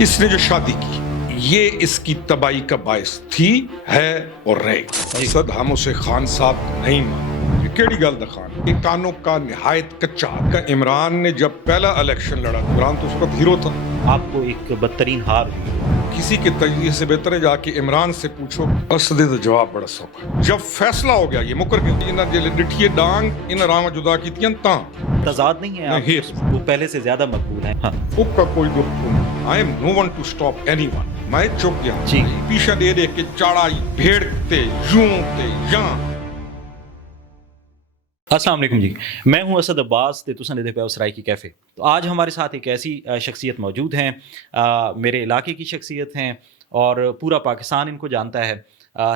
اس نے جو شادی کی یہ اس کی تباہی کا باعث تھی ہے اور رہے گی. اسد ہم اسے خان صاحب نہیں مانتے. یہ کیڑی گل دا خان یہ کانوں کا نہایت کچا کا. عمران نے جب پہلا الیکشن لڑا عمران تو اس وقت ہیرو تھا. آپ کو ایک بدترین ہار ہوئی. کسی کے تجزیے سے بہتر ہے جا کے عمران سے پوچھو. اسد دا جواب بڑا سوکھا. جب فیصلہ ہو گیا یہ مکر کے انہاں جے ڈٹھیے ڈانگ ان راواں جدا کیتیاں تاں تضاد نہیں ہے آپ وہ پہلے سے زیادہ مقبول ہیں. ہاں اس کا کوئی دکھ نہیں. I am no one to stop anyone. میں چپ گیا جی پیچھے دے دے کے چاڑائی بھیڑ تے یوں تے یاں. السلام علیکم جی، میں ہوں اسد عباس تے تساں دے پے ہو سرائکی کیفے. تو آج ہمارے ساتھ ایک ایسی شخصیت موجود ہیں، میرے علاقے کی شخصیت ہیں اور پورا پاکستان ان کو جانتا ہے.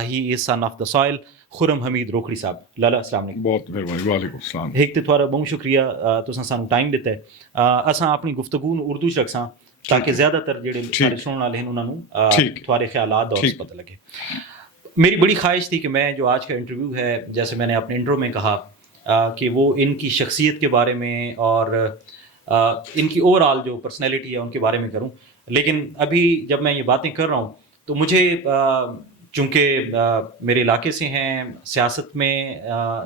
ہی از سن آف دا سوائل. خرم حمید روکھڑی صاحب. لالا السلام علیکم. بہت مہربانی. وعلیکم السلام. ایک تے تھوڑا بہت شکریہ تساں سانو ٹائم دیتا ہے. اساں اپنی گفتگو اردو چ رکھساں تاکہ زیادہ تر جڑے سارے سننے والے ہیں انہاں نوں تھوڑے خیالات اور پتہ لگے. میری بڑی خواہش تھی کہ میں جو آج کا انٹرویو ہے، جیسے میں نے اپنے انٹرو میں کہا کہ وہ ان کی شخصیت کے بارے میں اور ان کی اوور آل جو پرسنالٹی ہے ان کے بارے میں کروں. لیکن ابھی جب میں یہ باتیں کر رہا ہوں تو مجھے چونکہ میرے علاقے سے ہیں، سیاست میں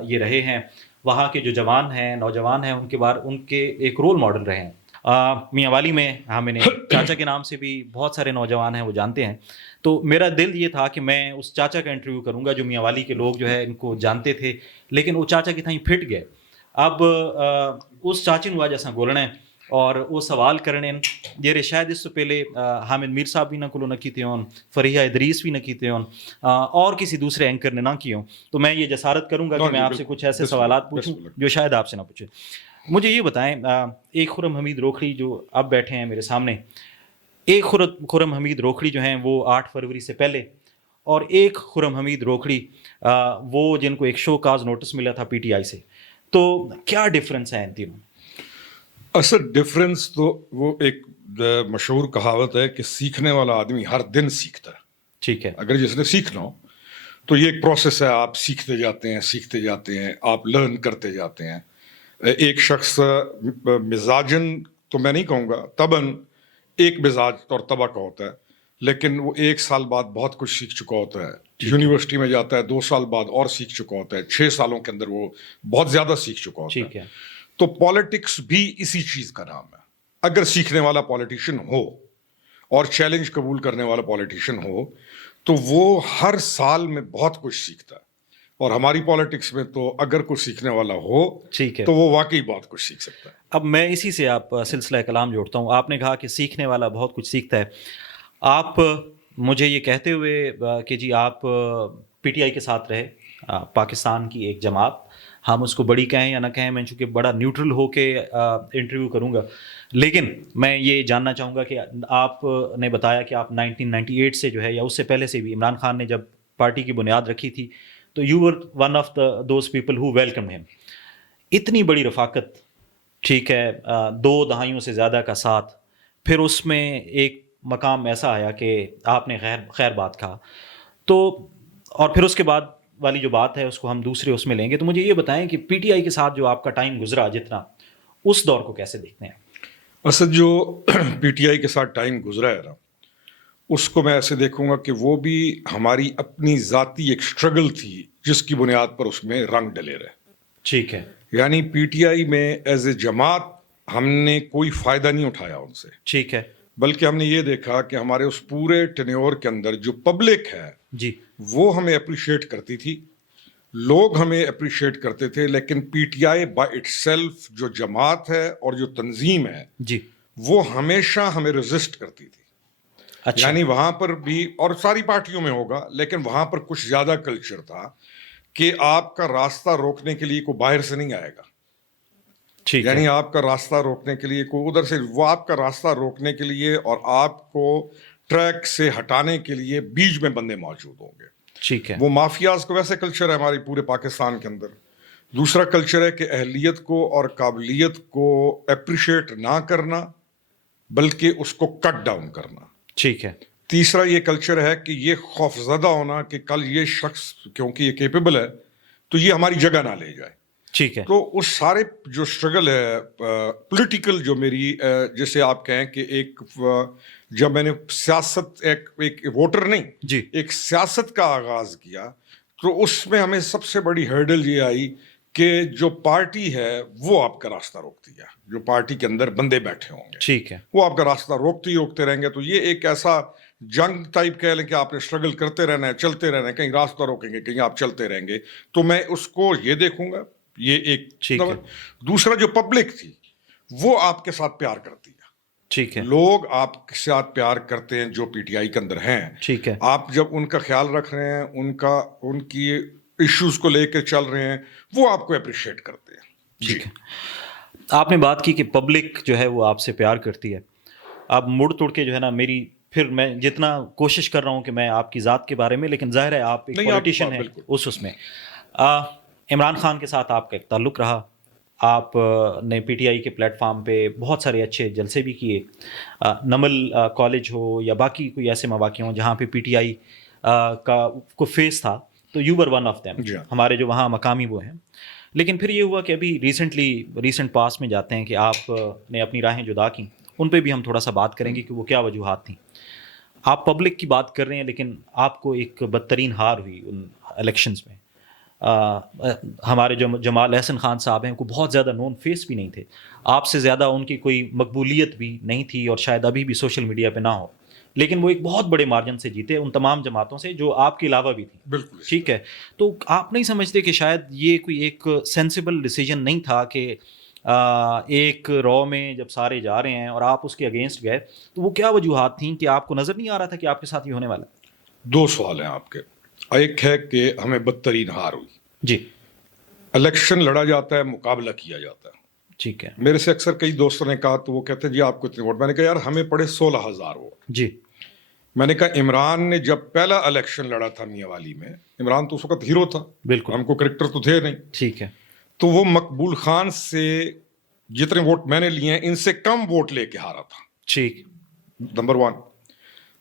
یہ رہے ہیں، وہاں کے جو جوان ہیں، نوجوان ہیں، ان کے ایک رول ماڈل رہے ہیں. میاں والی میں ہمیں چاچا کے نام سے بھی بہت سارے نوجوان ہیں وہ جانتے ہیں. تو میرا دل یہ تھا کہ میں اس چاچا کا انٹرویو کروں گا جو میاں والی کے لوگ جو ہے ان کو جانتے تھے، لیکن وہ چاچا کی تھائیں پھٹ گئے. اب اس چاچے نو آج اساں گولنا ہے اور وہ سوال کرنے جیرے شاید اس سے پہلے حامد میر صاحب بھی نہ کلو نہ کیتے ہوں، فریحہ ادریس بھی نہ کیتے ہوں، اور کسی دوسرے اینکر نے نہ کیے ہوں. تو میں یہ جسارت کروں گا کہ میں آپ سے کچھ ایسے سوالات پوچھوں جو شاید آپ سے نہ پوچھے. مجھے یہ بتائیں، ایک خرم حمید روکھڑی جو اب بیٹھے ہیں میرے سامنے، ایک خرم حمید روکھڑی جو ہیں وہ 8 فروری سے پہلے، اور ایک خرم حمید روکھڑی وہ جن کو ایک شو کاز نوٹس ملا تھا پی ٹی آئی سے. تو کیا ڈفرنس ہے ان تینوں؟ اصل ڈفرنس تو وہ ایک مشہور کہاوت ہے کہ سیکھنے والا آدمی ہر دن سیکھتا ہے. ٹھیک ہے. اگر جس نے سیکھنا ہو تو یہ ایک پروسیس ہے. آپ سیکھتے جاتے ہیں آپ لرن کرتے جاتے ہیں. ایک شخص مزاجن تو میں نہیں کہوں گا، تباً ایک مزاج اور طبع کا ہوتا ہے، لیکن وہ 1 سال بعد بہت کچھ سیکھ چکا ہوتا ہے. یونیورسٹی میں جاتا ہے 2 سال بعد اور سیکھ چکا ہوتا ہے. 6 سالوں کے اندر وہ بہت زیادہ سیکھ چکا ہوتا ٹھیک ہے. تو پالیٹکس بھی اسی چیز کا نام ہے. اگر سیکھنے والا پالیٹیشین ہو اور چیلنج قبول کرنے والا پالیٹیشین ہو تو وہ ہر سال میں بہت کچھ سیکھتا ہے. اور ہماری پالیٹکس میں تو اگر کوئی سیکھنے والا ہو ٹھیک ہے تو وہ واقعی بہت کچھ سیکھ سکتا ہے. اب میں اسی سے آپ سلسلہ کلام جوڑتا ہوں. آپ نے کہا کہ سیکھنے والا بہت کچھ سیکھتا ہے. آپ مجھے یہ کہتے ہوئے کہ جی آپ پی ٹی آئی کے ساتھ رہے، پاکستان کی ایک جماعت، ہم اس کو بڑی کہیں یا نہ کہیں، میں چونکہ بڑا نیوٹرل ہو کے انٹرویو کروں گا، لیکن میں یہ جاننا چاہوں گا کہ آپ نے بتایا کہ آپ 1998 سے جو ہے یا اس سے پہلے سے بھی عمران خان نے جب پارٹی کی بنیاد رکھی تھی تو you were one of those people who welcome ہم. اتنی بڑی رفاقت، ٹھیک ہے، 2 دہائیوں سے زیادہ کا ساتھ، پھر اس میں ایک مقام ایسا آیا کہ آپ نے خیر بات کہا، تو اور پھر اس کے بعد والی جو بات ہے اس کو ہم دوسرے اس میں لیں گے. تو مجھے یہ بتائیں کہ پی ٹی آئی کے ساتھ جو آپ کا ٹائم گزرا جتنا، اس دور کو کیسے دیکھتے ہیں؟ اصل جو پی ٹی آئی کے ساتھ ٹائم گزرا ہے نا، اس کو میں ایسے دیکھوں گا کہ وہ بھی ہماری اپنی ذاتی ایک اسٹرگل تھی جس کی بنیاد پر اس میں رنگ ڈلے رہے. ٹھیک ہے. یعنی پی ٹی آئی میں ایز اے جماعت ہم نے کوئی فائدہ نہیں اٹھایا ان سے. ٹھیک ہے. بلکہ ہم نے یہ دیکھا کہ ہمارے اس پورے ٹینیور کے اندر جو پبلک ہے جی وہ ہمیں اپریشیٹ کرتی تھی، لوگ ہمیں اپریشیٹ کرتے تھے، لیکن P T I by it self جو جماعت ہے اور جو تنظیم ہے جی وہ ہمیشہ ہمیں ریزسٹ کرتی تھی. اچھا. یعنی وہاں پر بھی، اور ساری پارٹیوں میں ہوگا، لیکن وہاں پر کچھ زیادہ کلچر تھا کہ آپ کا راستہ روکنے کے لیے کوئی باہر سے نہیں آئے گا. ٹھیک ہے. یعنی آپ کا راستہ روکنے کے لیے کوئی ادھر سے، وہ آپ کا راستہ روکنے کے لیے اور آپ کو ٹریک سے ہٹانے کے لیے بیچ میں بندے موجود ہوں گے. ٹھیک ہے. وہ مافیاز کو ویسے کلچر ہے ہمارے پورے پاکستان کے اندر. دوسرا کلچر ہے کہ اہلیت کو اور قابلیت کو اپریشیٹ نہ کرنا بلکہ اس کو کٹ ڈاؤن کرنا. ٹھیک ہے. تیسرا یہ کلچر ہے کہ یہ خوف زدہ ہونا کہ کل یہ شخص کیونکہ یہ کیپیبل ہے تو یہ ہماری جگہ نہ لے جائے. ٹھیک ہے. تو اس سارے جو اسٹرگل ہے پولیٹیکل، جو میری جیسے آپ کہیں کہ ایک جب میں نے سیاست ایک ووٹر نہیں جی ایک سیاست کا آغاز کیا تو اس میں ہمیں سب سے بڑی ہرڈل یہ آئی کہ جو پارٹی ہے وہ آپ کا راستہ روکتی ہے، جو پارٹی کے اندر بندے بیٹھے ہوں گے ٹھیک ہے وہ آپ کا راستہ روکتے رہیں گے. تو یہ ایک ایسا جنگ ٹائپ کہہ لیں کہ آپ نے اسٹرگل کرتے رہنا ہے، چلتے رہنا ہے، کہیں راستہ روکیں گے کہیں آپ چلتے رہیں گے. تو میں اس کو یہ دیکھوں گا، یہ ایک ٹھیک ہے. دوسرا جو پبلک تھی وہ آپ کے ساتھ پیار کرتی ہے. ٹھیک ہے لوگ آپ کے ساتھ پیار کرتے ہیں جو پی ٹی آئی کے اندر ہیں. ٹھیک ہے. آپ جب ان کا خیال رکھ رہے ہیں، ان کی ایشوز کو لے کے چل رہے ہیں، وہ آپ کو اپریشیٹ کرتے ہیں. ٹھیک ہے. آپ نے بات کی کہ پبلک جو ہے وہ آپ سے پیار کرتی ہے. آپ مڑ توڑ کے جو ہے نا پھر میں جتنا کوشش کر رہا ہوں کہ میں آپ کی ذات کے بارے میں، لیکن ظاہر ہے آپ ایک پولیٹیشین ہیں اس میں. عمران خان کے ساتھ آپ کا ایک تعلق رہا، آپ نے پی ٹی آئی کے پلیٹ فارم پہ بہت سارے اچھے جلسے بھی کیے، نمل کالج ہو یا باقی کوئی ایسے مواقع ہوں جہاں پہ پی ٹی آئی کا کوئی فیس تھا، تو you were one of them, ہمارے جو وہاں مقامی وہ ہیں. لیکن پھر یہ ہوا کہ ابھی ریسنٹ پاس میں جاتے ہیں کہ آپ نے اپنی راہیں جدا کی، ان پہ بھی ہم تھوڑا سا بات کریں گے کہ وہ کیا وجوہات تھیں. آپ پبلک کی بات کر رہے ہیں لیکن آپ کو ایک بدترین ہار ہوئی ان الیکشنز میں. ہمارے جو جمال احسن خان صاحب ہیں، کو بہت زیادہ نون فیس بھی نہیں تھے، آپ سے زیادہ ان کی کوئی مقبولیت بھی نہیں تھی اور شاید ابھی بھی سوشل میڈیا پہ نہ ہو، لیکن وہ ایک بہت بڑے مارجن سے جیتے ان تمام جماعتوں سے جو آپ کے علاوہ بھی تھیں. بالکل ٹھیک ہے. تو آپ نہیں سمجھتے کہ شاید یہ کوئی ایک سینسیبل ڈیسیجن نہیں تھا کہ ایک رو میں جب سارے جا رہے ہیں اور آپ اس کے اگینسٹ گئے، تو وہ کیا وجوہات تھیں کہ آپ کو نظر نہیں آ رہا تھا کہ آپ کے ساتھ یہ ہونے والا ہے؟ 2 سوال ہیں آپ کے. ایک ہے کہ ہمیں بدترین ہار ہوئی. جی. الیکشن لڑا جاتا ہے، مقابلہ کیا جاتا ہے. ٹھیک ہے. میرے سے اکثر کئی دوستوں نے کہا تو وہ کہتے ہیں جی آپ کو اتنے ووٹ. میں نے کہا یار ہمیں پڑے 16,000 ووٹ. جی. میں نے کہا عمران نے جب پہلا الیکشن لڑا تھا میاں والی میں، عمران تو اس وقت ہیرو تھا، بالکل، ہم کو کرکٹر تو تھے نہیں. ٹھیک ہے. تو وہ مقبول خان سے جتنے ووٹ میں نے لیے ہیں ان سے کم ووٹ لے کے ہارا تھا. ٹھیک. نمبر 1.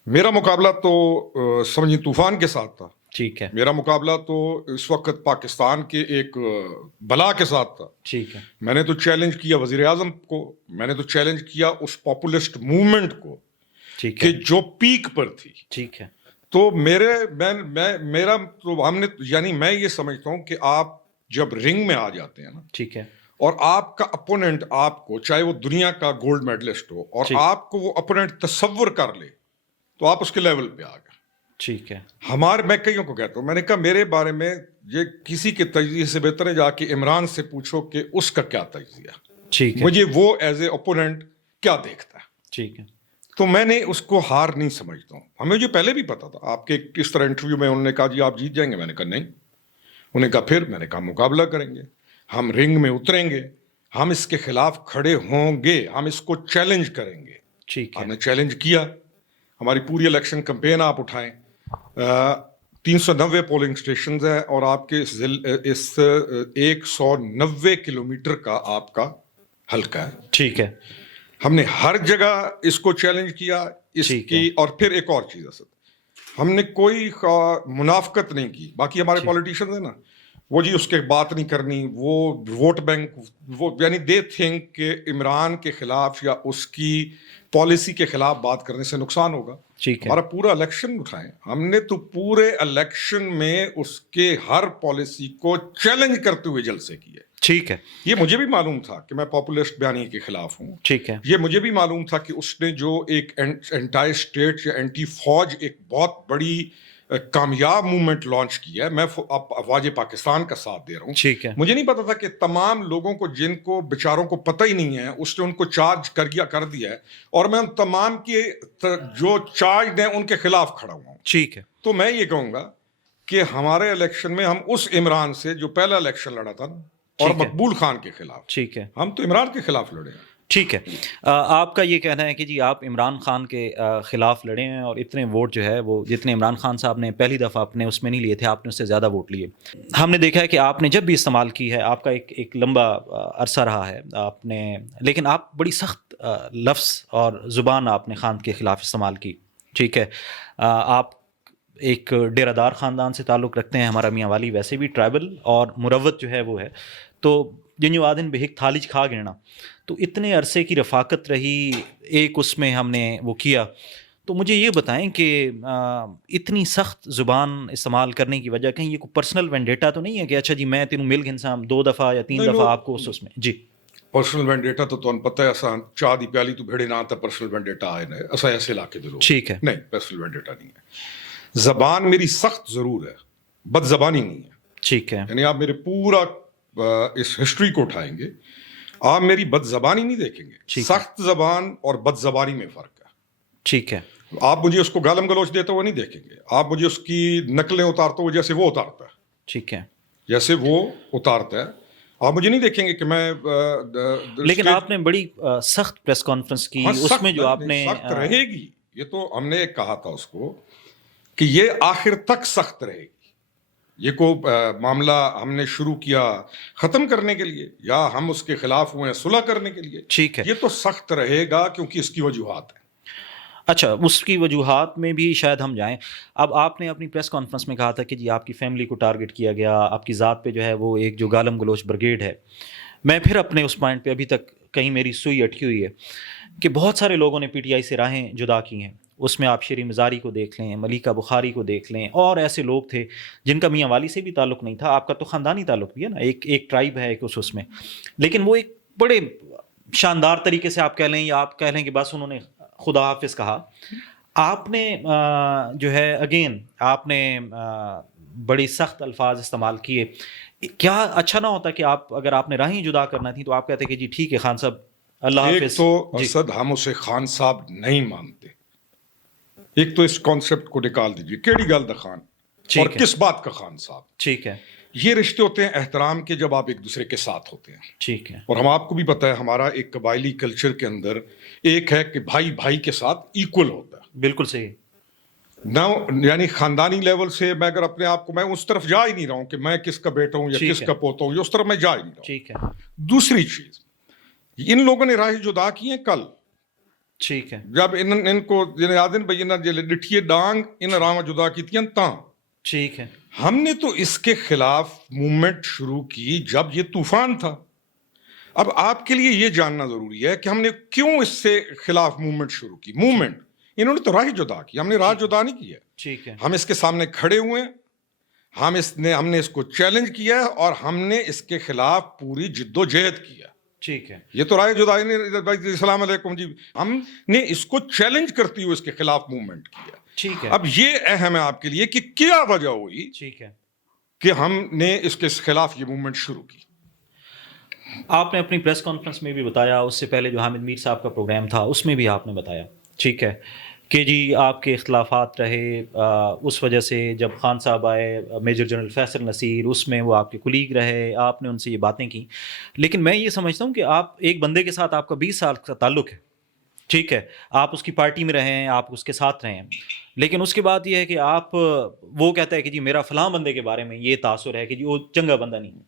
میرا مقابلہ تو سمجھیں طوفان کے ساتھ تھا. ٹھیک ہے. میرا مقابلہ تو اس وقت پاکستان کے ایک بلا کے ساتھ تھا. ٹھیک ہے. میں نے تو چیلنج کیا وزیر اعظم کو، میں نے تو چیلنج کیا اس پاپولسٹ موومنٹ کو کہ جو پیک پر تھی. ٹھیک ہے. تو میرا تو ہم نے یعنی میں یہ سمجھتا ہوں کہ آپ جب رنگ میں آ جاتے ہیں نا، ٹھیک ہے، اور آپ کا اپوننٹ آپ کو چاہے وہ دنیا کا گولڈ میڈلسٹ ہو اور آپ کو وہ اپوننٹ تصور کر لے تو آپ اس کے لیول پہ آ گئے. ٹھیک ہے. میں کئیوں کو کہتا ہوں، میں نے کہا میرے بارے میں یہ کسی کے تجزیے سے بہتر ہے جا کے عمران سے پوچھو کہ اس کا کیا تجزیہ. ٹھیک ہے. مجھے وہ ایز اے اوپوننٹ کیا دیکھتا ہے. ٹھیک ہے. تو میں نے اس کو ہار نہیں سمجھتا ہوں. ہمیں جو پہلے بھی پتا تھا. آپ کے اس طرح انٹرویو میں انہوں نے کہا جی آپ جیت جائیں گے. میں نے کہا نہیں. انہوں نے کہا پھر. میں نے کہا مقابلہ کریں گے، ہم رنگ میں اتریں گے، ہم اس کے خلاف کھڑے ہوں گے، ہم اس کو چیلنج کریں گے. ٹھیک ہے. ہم نے چیلنج کیا. ہماری پوری الیکشن کمپین آپ اٹھائیں، 390 پولنگ اسٹیشنز ہیں اور آپ کے اس 190 کلومیٹر کا آپ کا حلقہ ہے. ٹھیک ہے. ہم نے ہر جگہ اس کو چیلنج کیا اس کی. اور پھر ایک اور چیز ہے، ہم نے کوئی منافقت نہیں کی. باقی ہمارے پولیٹیشنز ہیں نا، وہ جی اس کے بات نہیں کرنی، وہ ووٹ بینک، وہ یعنی دے تھنک کہ عمران کے خلاف یا اس کی پالیسی کے خلاف بات کرنے سے نقصان ہوگا. ہمارا پورا الیکشن اٹھائیں، ہم نے تو پورے الیکشن میں اس کے ہر پالیسی کو چیلنج کرتے ہوئے جلسے کیے. ٹھیک ہے. یہ مجھے بھی معلوم تھا کہ میں پاپولسٹ بیانیے کے خلاف ہوں. ٹھیک ہے. یہ مجھے بھی معلوم تھا کہ اس نے جو ایک اینٹائی اسٹیٹ یا اینٹی فوج ایک بہت بڑی کامیاب موومنٹ لانچ کی ہے. میں افواج پاکستان کا ساتھ دے رہا ہوں. ٹھیک ہے. مجھے نہیں پتا تھا کہ تمام لوگوں کو جن کو بیچاروں کو پتہ ہی نہیں ہے اس نے ان کو چارج کر دیا ہے، اور میں ان تمام کے جو چارج ہیں ان کے خلاف کھڑا ہوا ہوں. ٹھیک ہے. تو میں یہ کہوں گا کہ ہمارے الیکشن میں ہم اس عمران سے جو پہلا الیکشن لڑا تھا اور مقبول خان کے خلاف، ٹھیک ہے، ہم تو عمران کے خلاف لڑے ہیں. ٹھیک ہے. آپ کا یہ کہنا ہے کہ جی آپ عمران خان کے خلاف لڑے ہیں اور اتنے ووٹ جو ہے وہ جتنے عمران خان صاحب نے پہلی دفعہ اپنے اس میں نہیں لیے تھے، آپ نے اس سے زیادہ ووٹ لیے. ہم نے دیکھا ہے کہ آپ نے جب بھی استعمال کی ہے، آپ کا ایک لمبا عرصہ رہا ہے آپ نے، لیکن آپ بڑی سخت لفظ اور زبان آپ نے خان کے خلاف استعمال کی. ٹھیک ہے. آپ ایک ڈیرہ دار خاندان سے تعلق رکھتے ہیں. ہمارا میاں والی ویسے بھی ٹرائبل اور مروت جو ہے وہ ہے. تو جن آدن بے ایک تھالج کھا گرنا، تو اتنے عرصے کی رفاقت رہی، ایک اس میں ہم نے وہ کیا. تو مجھے یہ بتائیں کہ اتنی سخت زبان استعمال کرنے کی وجہ کہیں یہ کوئی پرسنل وینڈیٹا تو نہیں ہے کہ اچھا جی میں تینوں مل گھنسا 2 دفعہ یا 3 دفعہ آپ کو اس میں جی پرسنل وینڈیٹا تو تمہیں پتہ ہے اساں چاہ دی پیالی تو بھیڑے نہ تا پرسنل وینڈیٹا آئے نا اساں ایسے علاقے دے لوگ. ٹھیک ہے. نہیں پرسنل وینڈیٹا نہیں ہے. زبان میری سخت ضرور ہے، بد زبانی نہیں ہے. ٹھیک ہے. یعنی آپ میرے پورا اس ہسٹری کو اٹھائیں گے، آپ میری بد زبانی نہیں دیکھیں گے. سخت زبان اور بد زبانی میں فرق ہے. ٹھیک ہے. آپ مجھے اس کو گالم گلوچ دیتے ہوئے نہیں دیکھیں گے، آپ مجھے اس کی نقلیں اتارتے ہوئے جیسے وہ اتارتا ہے. ٹھیک ہے. جیسے وہ اتارتا ہے آپ مجھے نہیں دیکھیں گے کہ میں لیکن آپ نے بڑی سخت پریس کانفرنس کی، اس میں جو آپ نے سخت رہے گی، یہ تو ہم نے کہا تھا اس کو کہ یہ آخر تک سخت رہے گی. یہ کو معاملہ ہم نے شروع کیا ختم کرنے کے لیے یا ہم اس کے خلاف ہوئے صلح کرنے کے لیے. ٹھیک ہے. یہ تو سخت رہے گا کیونکہ اس کی وجوہات ہیں. اچھا اس کی وجوہات میں بھی شاید ہم جائیں. اب آپ نے اپنی پریس کانفرنس میں کہا تھا کہ جی آپ کی فیملی کو ٹارگٹ کیا گیا، آپ کی ذات پہ جو ہے وہ ایک جو گالم گلوچ بریگیڈ ہے. میں پھر اپنے اس پوائنٹ پہ ابھی تک کہیں میری سوئی اٹکی ہوئی ہے کہ بہت سارے لوگوں نے پی ٹی آئی سے راہیں جدا کی ہیں. اس میں آپ شیری مزاری کو دیکھ لیں، ملیکہ بخاری کو دیکھ لیں، اور ایسے لوگ تھے جن کا میاں والی سے بھی تعلق نہیں تھا. آپ کا تو خاندانی تعلق بھی ہے نا، ایک ٹرائب ہے ایک اس میں، لیکن وہ ایک بڑے شاندار طریقے سے آپ کہہ لیں یا آپ کہہ لیں کہ بس انہوں نے خدا حافظ کہا. آپ نے جو ہے اگین آپ نے بڑی سخت الفاظ استعمال کیے. کیا اچھا نہ ہوتا کہ آپ اگر آپ نے راہیں جدا کرنا تھی تو آپ کہتے کہ جی ٹھیک ہے خان صاحب اللہ حافظ. ایک تو اسد ہم اسے خان صاحب نہیں مانتے. ایک تو اس کانسیپٹ کو نکال دیجیے، کیڑی گل دا خان اور کس بات کا خان صاحب. ٹھیک ہے. یہ رشتے ہوتے ہیں احترام کے جب آپ ایک دوسرے کے ساتھ ہوتے ہیں. ٹھیک ہے. اور ہم آپ کو بھی پتہ ہے ہمارا ایک قبائلی کلچر کے اندر ایک ہے کہ بھائی بھائی کے ساتھ ایکول ہوتا ہے. بالکل صحیح. نہ یعنی خاندانی لیول سے میں اگر اپنے آپ کو میں اس طرف جا ہی نہیں رہا ہوں کہ میں کس کا بیٹا ہوں یا کس کا پوتا ہوں، اس طرف میں جا ہی نہیں رہا ہوں. ٹھیک ہے. دوسری چیز ان لوگوں نے راہیں جدا کی ہیں کل. ٹھیک ہے. جب ان کو یادن بھائی ڈٹھیے ڈانگ ان راہ جدا کی تھی تاں. ٹھیک ہے. ہم نے تو اس کے خلاف موومنٹ شروع کی جب یہ طوفان تھا. اب آپ کے لیے یہ جاننا ضروری ہے کہ ہم نے کیوں اس سے خلاف موومنٹ شروع کی. موومنٹ انہوں نے تو راہ جدا کی، ہم نے راہ جدا نہیں کی ہے. ٹھیک ہے. ہم اس کے سامنے کھڑے ہوئے ہیں، ہم نے اس کو چیلنج کیا ہے اور ہم نے اس کے خلاف پوری جد و جہد کیا. ٹھیک ہے. یہ تو راہ جدا نہیں. السلام علیکم جی، ہم نے اس کو چیلنج کرتی ہوئے اس کے خلاف موومنٹ کیا. ٹھیک ہے. اب یہ اہم ہے آپ کے لیے کہ کیا وجہ ہوئی ٹھیک ہے کہ ہم نے اس کے خلاف یہ موومنٹ شروع کی. آپ نے اپنی پریس کانفرنس میں بھی بتایا، اس سے پہلے جو حامد میر صاحب کا پروگرام تھا اس میں بھی آپ نے بتایا ٹھیک ہے کہ جی آپ کے اختلافات رہے. اس وجہ سے جب خان صاحب آئے میجر جنرل فیصل نصیر، اس میں وہ آپ کے کلیگ رہے، آپ نے ان سے یہ باتیں کی. لیکن میں یہ سمجھتا ہوں کہ آپ ایک بندے کے ساتھ آپ کا 20 سال کا تعلق ہے ٹھیک ہے، آپ اس کی پارٹی میں رہے ہیں، آپ اس کے ساتھ رہے ہیں، لیکن اس کے بعد یہ ہے کہ آپ وہ کہتا ہے کہ جی میرا فلاں بندے کے بارے میں یہ تاثر ہے کہ جی وہ چنگا بندہ نہیں ہے.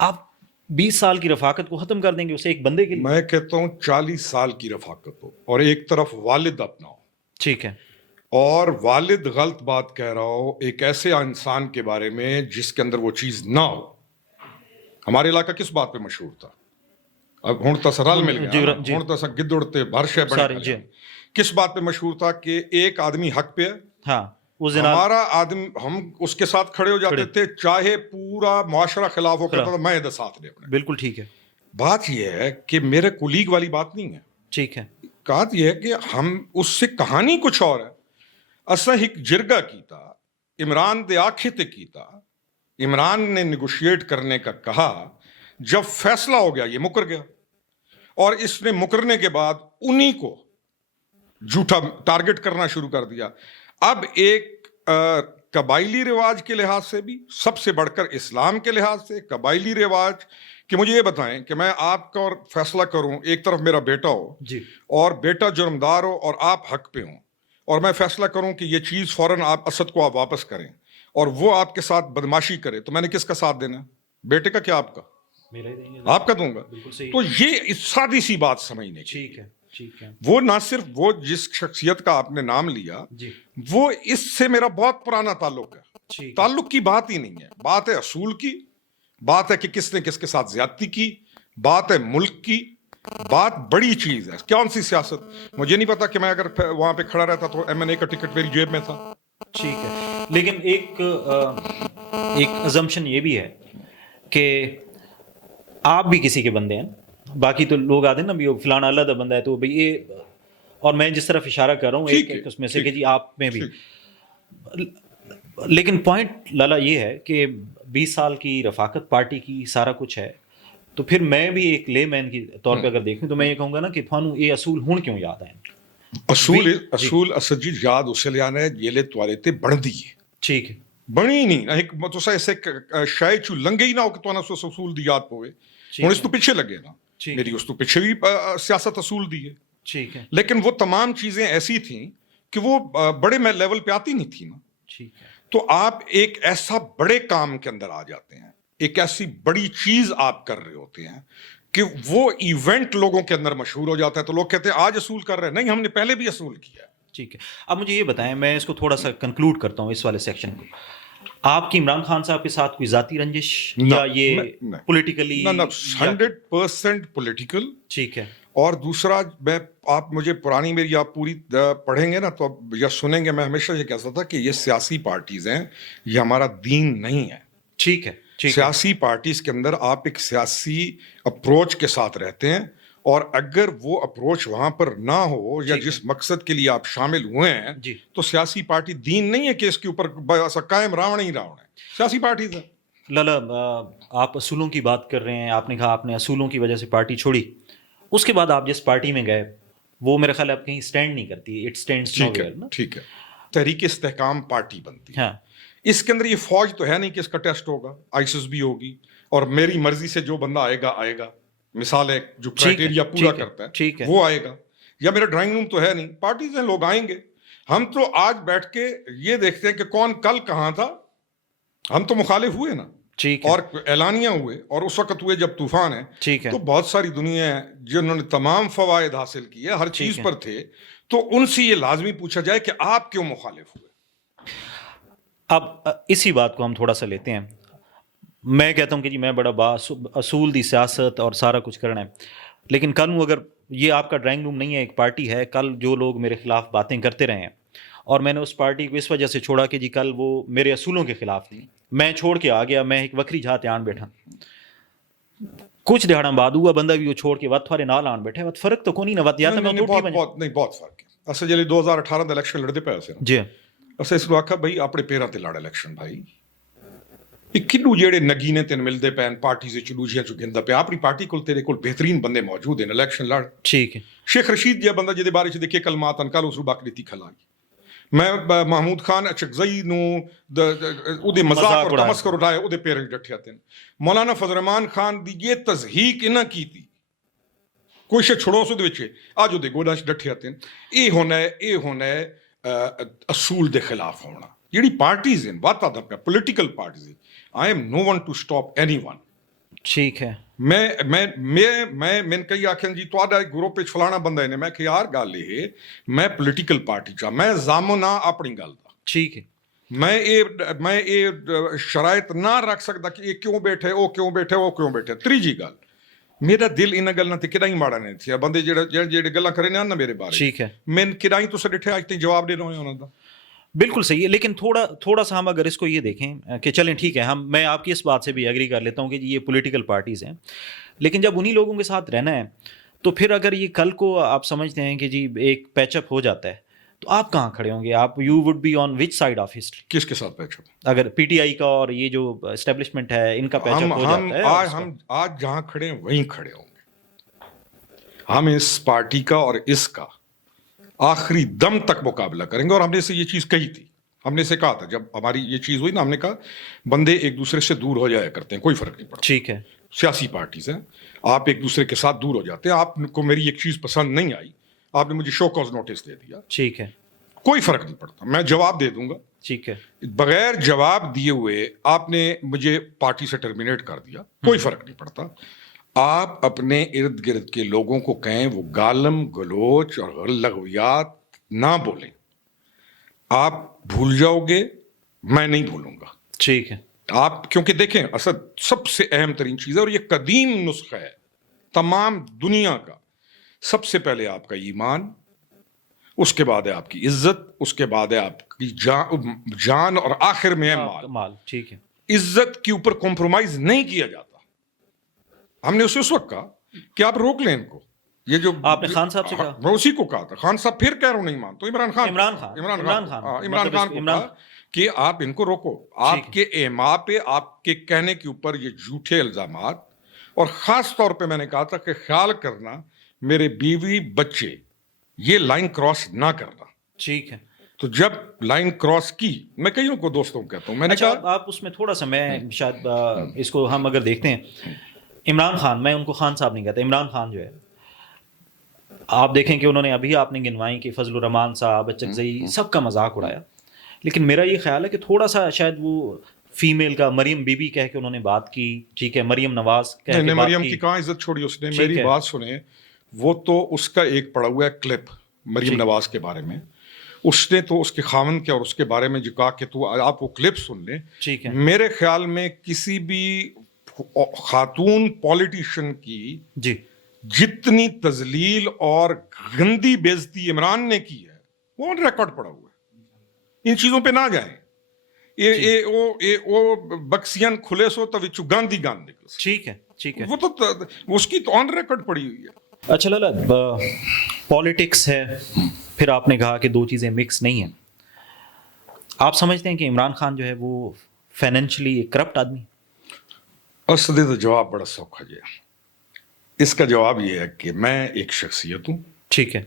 آپ 20 سال کی رفاقت کو ختم کر دیں گے اسے ایک بندے کے لیے؟ میں کہتا ہوں 40 سال کی رفاقت ہو اور ایک طرف والد اپنا ہو. ٹھیک ہے. اور والد غلط بات کہہ رہا ہو ایک ایسے انسان کے بارے میں جس کے اندر وہ چیز نہ ہو. ہمارے علاقہ کس بات پہ مشہور تھا؟ اب ہوں تو سرال مل گیا، ہوں تو گدڑتے بھرشے بڑے. کس بات پہ مشہور تھا کہ ایک آدمی حق پہ ہے. ہاں ہمارا آدمی، ہم اس کے ساتھ کھڑے ہو جاتے تھے چاہے پورا معاشرہ خلاف ہو کرتا تھا، میں ادھر ساتھ لے. بالکل ٹھیک ہے. بات یہ ہے کہ میرے کولیگ والی بات نہیں ہے. ٹھیک ہے. بات یہ ہے کہ ہم اس سے کہانی کچھ اور ہے. اسا ایک جرگا کیتا، عمران دے آنکھیں تے کیتا، عمران نے نیگوشیٹ کرنے کا کہا. جب فیصلہ ہو گیا یہ مکر گیا، اور اس نے مکرنے کے بعد انہی کو جھوٹا ٹارگٹ کرنا شروع کر دیا. اب ایک قبائلی رواج کے لحاظ سے بھی، سب سے بڑھ کر اسلام کے لحاظ سے قبائلی رواج کہ مجھے یہ بتائیں کہ میں آپ کا اور فیصلہ کروں، ایک طرف میرا بیٹا ہو جی اور بیٹا جرمدار ہو اور آپ حق پہ ہوں، اور میں فیصلہ کروں کہ یہ چیز فوراً آپ اسد کو آپ واپس کریں اور وہ آپ کے ساتھ بدماشی کرے، تو میں نے کس کا ساتھ دینا؟ بیٹے کا کیا آپ کا؟ آپ کا دوں گا. تو یہ سادی سی بات سمجھنے کی. ٹھیک ہے. ٹھیک ہے. وہ نہ صرف وہ جس شخصیت کا آپ نے نام لیا جی، وہ اس سے میرا بہت پرانا تعلق ہے. ٹھیک. تعلق کی بات ہی نہیں ہے، بات ہے اصول کی بات ہے کہ کس نے کس کے ساتھ زیادتی کی، بات ہے ملک کی، بات بڑی چیز ہے. کون سی سیاست؟ مجھے نہیں پتا کہ میں اگر وہاں پہ کھڑا رہتا تو ایم این اے کا ٹکٹ میری جیب میں تھا. ٹھیک ہے، لیکن ایک ازمپشن یہ بھی ہے کہ آپ بھی کسی کے بندے ہیں، باقی تو لوگ آتے ہیں نا بھی فلانا اللہ کا بندہ ہے تو بھئی یہ، اور میں جس طرف اشارہ کر رہا ہوں ایک اس میں سے کہ جی آپ میں بھی. لیکن پوائنٹ لالا یہ ہے کہ 20 سال کی رفاقت پارٹی کی سارا کچھ ہے، تو پھر میں بھی ایک لے مین کی طور پہ اگر دیکھوں تو میں یہ کہوں گا نا کہ تھانوں یہ اصول ہون کیوں یاد آئیں؟ اصول اسد جی یاد اسے لے آنا ہے جیلے توارے تے بڑھ دی ہے. ٹھیک ہے، بنی نہیں ایک تو ایسے شاید چو لنگے ہی نہ ہو کہ تو سو اصول دی یاد پوے ہوں اس تو پیچھے لگے نا. میری اس تو پیچھے بھی سیاست اصول دی ہے. ٹھیک ہے، لیکن وہ تمام چیزیں ایسی تھیں کہ وہ بڑے لیول پہ آتی نہیں تھی نا. ٹھیک ہے، تو آپ ایک ایسا بڑے کام کے اندر آ جاتے ہیں، ایک ایسی بڑی چیز آپ کر رہے ہوتے ہیں کہ وہ ایونٹ لوگوں کے اندر مشہور ہو جاتا ہے. تو لوگ کہتے ہیں آج اصول کر رہے ہیں، نہیں ہم نے پہلے بھی اصول کیا ہے. ٹھیک ہے. اب مجھے یہ بتائیں، میں اس کو تھوڑا سا کنکلوڈ کرتا ہوں اس والے سیکشن کو. آپ کی عمران خان صاحب کے ساتھ کوئی ذاتی رنجش یا یہ پولیٹیکلی؟ 100% پولیٹیکل. ٹھیک ہے. اور دوسرا میں آپ مجھے پرانی میری آپ پوری پڑھیں گے نا تو یا سنیں گے، میں ہمیشہ یہ کہتا تھا کہ یہ سیاسی پارٹیز ہیں، یہ ہمارا دین نہیں ہے. ٹھیک ہے. سیاسی پارٹیز کے اندر آپ ایک سیاسی اپروچ کے ساتھ رہتے ہیں، اور اگر وہ اپروچ وہاں پر نہ ہو یا جس مقصد کے لیے آپ شامل ہوئے ہیں تو سیاسی پارٹی دین نہیں ہے کہ اس کے اوپر قائم راوڑ ہی راوڑ ہے. سیاسی پارٹیز ہیں. لالا آپ اصولوں کی بات کر رہے ہیں، آپ نے کہا آپ نے اصولوں کی وجہ سے پارٹی چھوڑی، اس کے بعد آپ جس پارٹی میں گئے وہ میرے خیال آپ کہیں سٹینڈ نہیں کرتی. اٹ سٹینڈز نو ویئر نا. ٹھیک ہے. تحریک استحکام پارٹی بنتی ہے. ہاں، اس کے اندر یہ فوج تو ہے نہیں کہ اس کا ٹیسٹ ہوگا، آئیسس بھی ہوگی، اور میری مرضی سے جو بندہ آئے گا آئے گا. مثال ہے جو کرائٹیریا پورا کرتا ہے وہ آئے گا. یا میرا ڈرائنگ روم تو ہے نہیں، پارٹیز ہیں، لوگ آئیں گے. ہم تو آج بیٹھ کے یہ دیکھتے ہیں کہ کون کل کہاں تھا. ہم تو مخالف ہوئے نا، اور اعلانیہ ہوئے، اور اس وقت ہوئے جب طوفان ہے. تو بہت ساری دنیا ہے جنہوں نے تمام فوائد حاصل کیے، ہر چیز پر تھے. تو ان سے یہ لازمی پوچھا جائے کہ آپ کیوں مخالف ہوئے. اب اسی بات کو ہم تھوڑا سا لیتے ہیں. میں کہتا ہوں کہ جی میں بڑا اصول دی سیاست اور سارا کچھ کرنا ہے، لیکن کل اگر یہ آپ کا ڈرائنگ روم نہیں ہے، ایک پارٹی ہے، کل جو لوگ میرے خلاف باتیں کرتے رہے ہیں اور میں نے اس پارٹی کو اس وجہ سے چھوڑا کہ جی کل وہ میرے اصولوں کے خلاف تھی، میں چھوڑ کے آ گیا، میں ایک وکری جہاں آن بیٹھا، کچھ دہاڑا بعد ہوا بندہ بھی وہ چھوڑ کے وقت تھوڑے نال آن بیٹھے. فرق تو کونی نہ وقت یا تو میں بہت فرق ہے. اصل جلے 2018 دا الیکشن لڑتے پے سے جی اسے اس کو آکھا بھائی اپنے پیراں تے لڑ الیکشن. بھائی یہ کلو جیڑے نگینے تین ملتے پے پارٹی سے چلوجیاں چ گھندا پیا، اپنی پارٹی کول تیرے کول بہترین بندے موجود ہیں، الیکشن لڑ. ٹھیک ہے. شیخ رشید جی بندہ جدے بارے چ دیکھے کلمات انکل اس باق دیتی کھلائی. میں محمود خان اچکزئی نو اودے مذاق اور تمسخر اٹھائے، اودے پیریں ڈٹھے تھے. مولانا فضل الرحمان خان دی یہ تضحیق انہاں کی تھی، کوئی شے چھڑو سو دے وچ اج اودے گوڈاں چ ڈٹھے تھے. اے ہونا ہے اصول دے خلاف ہونا. جیڑی پارٹیز ہیں واتا دا پیا political parties, I am no one to stop anyone. ٹھیک ہے. میں کئی آخر جی تو گروپ پہ فلانا بندہ ہے، میں کہ یار گل یہ میں پولیٹیکل پارٹی چاہ میں زامو نہ اپنی گل دا. ٹھیک ہے. میں یہ شرائط نہ رکھ سکتا کہ یہ کیوں بیٹھے وہ کیوں بیٹھے وہ کیوں بیٹھے. تیجی گل میرا دل ان گلوں تے کدائی ماڑا نہیں تھیا. بندے جڑے گلاں کرے نا میرے بارے، ٹھیک ہے، میں کدائی تو ڈٹھے اج تک جواب دے رہا ہوں انہاں دا. بالکل صحیح ہے. لیکن تھوڑا سا ہم اگر اس کو یہ دیکھیں کہ چلیں ٹھیک ہے، میں آپ کی اس بات سے بھی ایگری کر لیتا ہوں کہ یہ پولیٹیکل پارٹیز ہیں، لیکن جب انہی لوگوں کے ساتھ رہنا ہے تو پھر اگر یہ کل کو آپ سمجھتے ہیں کہ جی ایک پیچ اپ ہو جاتا ہے تو آپ کہاں کھڑے ہوں گے؟ آپ you would be on which side of history? کس کے ساتھ پیچ اپ؟ اگر پی ٹی آئی کا اور یہ جو اسٹیبلشمنٹ ہے ان کا پیچ اپ ہو جاتا ہے. ہم آج جہاں کھڑے ہیں وہیں کھڑے ہوں گے. ہم اس پارٹی کا اور اس کا آخری دم تک مقابلہ کریں گے. اور ہم نے سے یہ چیز کہی تھی، ہم نے سے کہا تھا جب ہماری یہ چیز ہوئی نا، ہم نے کہا بندے ایک دوسرے سے دور ہو جایا کرتے ہیں، کوئی فرق نہیں پڑتا. ٹھیک ہے. سیاسی پارٹیز ہیں، آپ ایک دوسرے کے ساتھ دور ہو جاتے ہیں. آپ کو میری ایک چیز پسند نہیں آئی، آپ نے مجھے شو کاز نوٹس دے دیا، ٹھیک ہے، کوئی فرق نہیں پڑتا، میں جواب دے دوں گا. ٹھیک ہے. بغیر جواب دیے ہوئے آپ نے مجھے پارٹی سے ٹرمینیٹ کر دیا، کوئی فرق نہیں پڑتا. آپ اپنے ارد گرد کے لوگوں کو کہیں وہ گالم گلوچ اور لغویات نہ بولیں. آپ بھول جاؤ گے، میں نہیں بھولوں گا. ٹھیک ہے. آپ کیونکہ دیکھیں اسد سب سے اہم ترین چیز ہے اور یہ قدیم نسخہ ہے تمام دنیا کا. سب سے پہلے آپ کا ایمان, اس کے بعد ہے آپ کی عزت, اس کے بعد ہے آپ کی جان اور آخر میں ہے مال. ٹھیک ہے. عزت کے اوپر کمپرومائز نہیں کیا جاتا. ہم نے اس وقت کہا کہ آپ روک لیں ان کو. یہ جو آپ نے خان صاحب سے کہا, میں اسی کو کہا تھا. خان صاحب پھر کہہ رہا ہوں نہیں مان تو عمران خان کو کہا کہ آپ ان کو روکو. آپ کے ایما پہ, آپ کے کہنے کے اوپر یہ جھوٹے الزامات, اور خاص طور پہ میں نے کہا تھا کہ خیال کرنا میرے بیوی بچے یہ لائن کراس نہ کرنا. ٹھیک ہے. تو جب لائن کراس کی, میں کئیوں کو دوستوں کو کہتا ہوں, میں نے کہا آپ اس میں تھوڑا سا, میں شاید اس کو ہم اگر دیکھتے ہیں, عمران خان, میں ان کو خان صاحب نہیں کہتا, عمران خان جو ہے, آپ دیکھیں کہ انہوں نے ابھی آپ نے گنوائی کہ فضل الرحمان صاحب, اچکزئی, سب کا مذاق اڑایا. لیکن میرا یہ خیال ہے کہ تھوڑا سا شاید وہ فیمیل کا مریم بی بی کہہ کے انہوں نے بات کی. ٹھیک ہے. مریم نواز کہہ کے بات مریم کی کہاں عزت چھوڑی اس نے. میری بات سنیں, وہ تو اس کا ایک پڑا ہوا ہے کلپ مریم نواز کے بارے میں. اس نے تو اس کے خاوند کے اور اس کے بارے میں جو کہا کہ تو آپ وہ کلپ سن لیں. ٹھیک ہے. میرے خیال میں کسی بھی خاتون پولیٹیشین کی جی جتنی تذلیل اور گندی بےزتی عمران نے کی ہے وہ آن ریکارڈ پڑا ہوا ہے. ان چیزوں پہ نہ جائیں. وہ بکسیاں کھلے سو تو وچو گاندھی گاند نکل. ٹھیک ہے. ٹھیک ہے. وہ تو اس کی تو آن ریکارڈ پڑی ہوئی ہے. اچھا لالا, پالیٹکس ہے, پھر آپ نے کہا کہ دو چیزیں مکس نہیں ہیں. آپ سمجھتے ہیں کہ عمران خان جو ہے وہ فائنینشلی ایک کرپٹ آدمی؟ اصل تو جواب بڑا سوکھا جی. اس کا جواب یہ ہے کہ میں ایک شخصیت ہوں. ٹھیک ہے.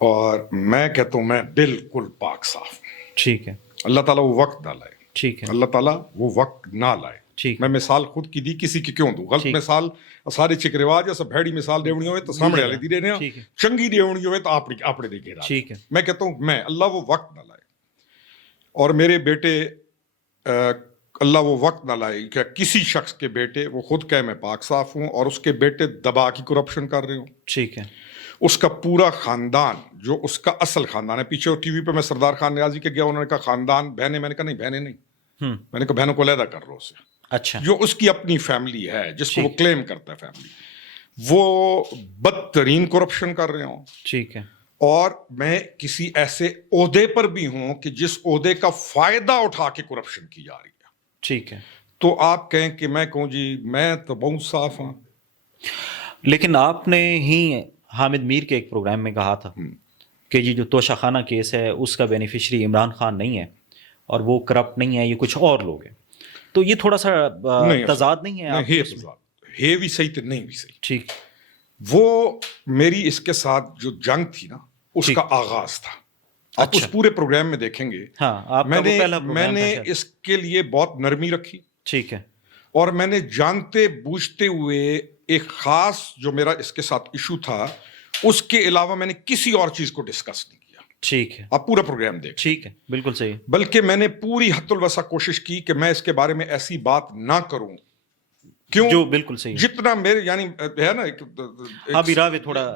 اور میں کہتا ہوں میں بالکل پاک صاف ہوں. ٹھیک ہے. اللہ تعالیٰ وہ وقت نہ لائے. ٹھیک ہے. اللہ تعالیٰ وہ وقت نہ لائے. میں مثال خود کی دی, کسی کی کیوں دوں؟ غلط مثال سارے چک رواج ہے, سب بھڑی مثال دیونی ہوئے تو سامنے والے دی رہے ہیں, چنگی دیونی ہوئے تو آپ نے دیکھے. ٹھیک ہے. میں کہتا ہوں میں اللہ وہ وقت نہ لائے, اور میرے بیٹے اللہ وہ وقت نہ لائے کہ کسی شخص کے بیٹے, وہ خود کہے میں پاک صاف ہوں, اور اس کے بیٹے دبا کی کرپشن کر رہے ہوں. ٹھیک ہے. اس کا پورا خاندان جو اس کا اصل خاندان ہے, پیچھے ٹی وی پہ میں سردار خان نیازی کے گیا, انہوں نے کہا خاندان بہنیں, میں نے کہا نہیں بہنیں نہیں, میں نے کہا بہنوں کو علیحدہ کر رہا اسے. اچھا. جو اس کی اپنی فیملی ہے جس کو وہ کلیم کرتا ہے فیملی, وہ بدترین کرپشن کر رہے ہوں. ٹھیک ہے. اور میں کسی ایسے عہدے پر بھی ہوں کہ جس عہدے کا فائدہ اٹھا کے کرپشن کی جا رہی ہے. ٹھیک ہے. تو آپ کہیں کہ میں کہوں جی میں تو بہت صاف ہوں. لیکن آپ نے ہی حامد میر کے ایک پروگرام میں کہا تھا کہ جی جو توشہ خانہ کیس ہے اس کا بینیفیشری عمران خان نہیں ہے, اور وہ کرپٹ نہیں ہے, یہ کچھ اور لوگ ہیں. تو یہ تھوڑا سا تضاد نہیں ہے؟ ہے بھی صحیح تو نہیں بھی صحیح. ٹھیک. وہ میری اس کے ساتھ جو جنگ تھی نا, اس کا آغاز تھا. آپ اس پورے پروگرام میں دیکھیں گے میں نے اس کے لیے بہت نرمی رکھی. ٹھیک ہے. اور میں نے جانتے بوجھتے ہوئے ایک خاص جو میرا اس کے ساتھ ایشو تھا, اس کے علاوہ میں نے کسی اور چیز کو ڈسکس نہیں کیا. ٹھیک ہے. آپ پورا پروگرام دیکھیں. ٹھیک ہے, بالکل صحیح. بلکہ میں نے پوری حد الوسع کوشش کی کہ میں اس کے بارے میں ایسی بات نہ کروں. کیوں؟ جو بالکل صحیح. جتنا میرے یعنی ہے نا ابھی راوے تھوڑا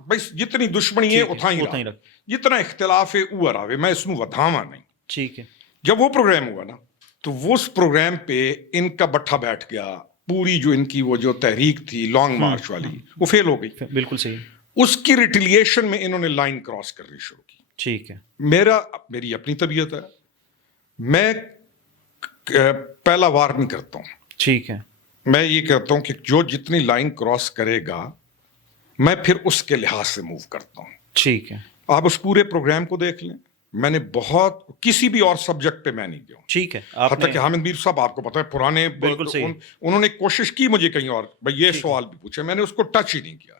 بھائی جتنی دشمنی ہے اتھائی رکھ, جتنا اختلاف ہے وہ راوے, میں اس نو ودھاواں نہیں. ٹھیک ہے. جب وہ پروگرام ہوا نا تو وہ اس پروگرام پہ ان کا بٹھا بیٹھ گیا. پوری جو ان کی وہ جو تحریک تھی لانگ مارچ والی, وہ فیل ہو گئی. بالکل صحیح. اس کی ریٹیلیشن میں انہوں نے لائن کراس کرنی شروع کی. ٹھیک ہے. میری اپنی طبیعت ہے, میں پہلا وار نہیں کرتا ہوں. ٹھیک ہے. میں یہ کہتا ہوں کہ جو جتنی لائن کراس کرے گا میں پھر اس کے لحاظ سے موو کرتا ہوں. ٹھیک ہے. آپ اس پورے پروگرام کو دیکھ لیں, میں نے بہت کسی بھی اور سبجیکٹ پہ میں نہیں گیا. ٹھیک ہے. حتیٰ کہ حامد میر صاحب آپ کو پتہ ہے پرانے, انہوں نے کوشش کی مجھے کہیں اور بھائی یہ سوال بھی پوچھے, میں نے اس کو ٹچ ہی نہیں کیا.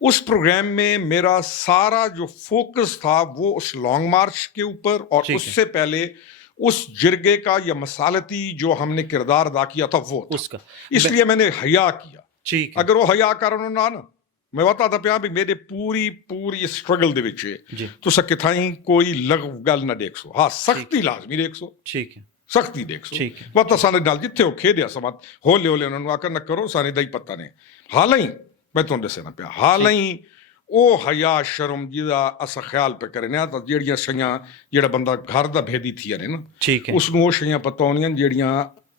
اس پروگرام میں میرا سارا جو فوکس تھا وہ اس لانگ مارچ کے اوپر, اور اس سے پہلے اس جرگے کا یا مسالتی جو ہم نے کردار ادا کیا تھا وہ اس کا. اس لیے میں نے حیا کیا. ٹھیک. اگر وہ حیا کرنا نا میں بتا تھا پیا بھی میرے پوری اسٹرگل دے وچ تو کتھائیں کوئی لغو گل نہ دیکھ سو. ہاں سختی لازمی دیکھ سو. ٹھیک ہے. سختی دیکھ سو. پتہ سانے نال جتھے ہو کھیدیا سمات ہولے انہوں نے آکر نہ کرو سانے دائی پتہ نہیں. حالیں میں تو دسے نہ پیا حالیں او حیا شرم جدا اسا خیال پہ کرے نا تو جیڑیاں شیاں جیڑا بندہ گھر دا بھیدی تھی نا, اس نو وہ شیاں پتہ ہونیاں جیڑیاں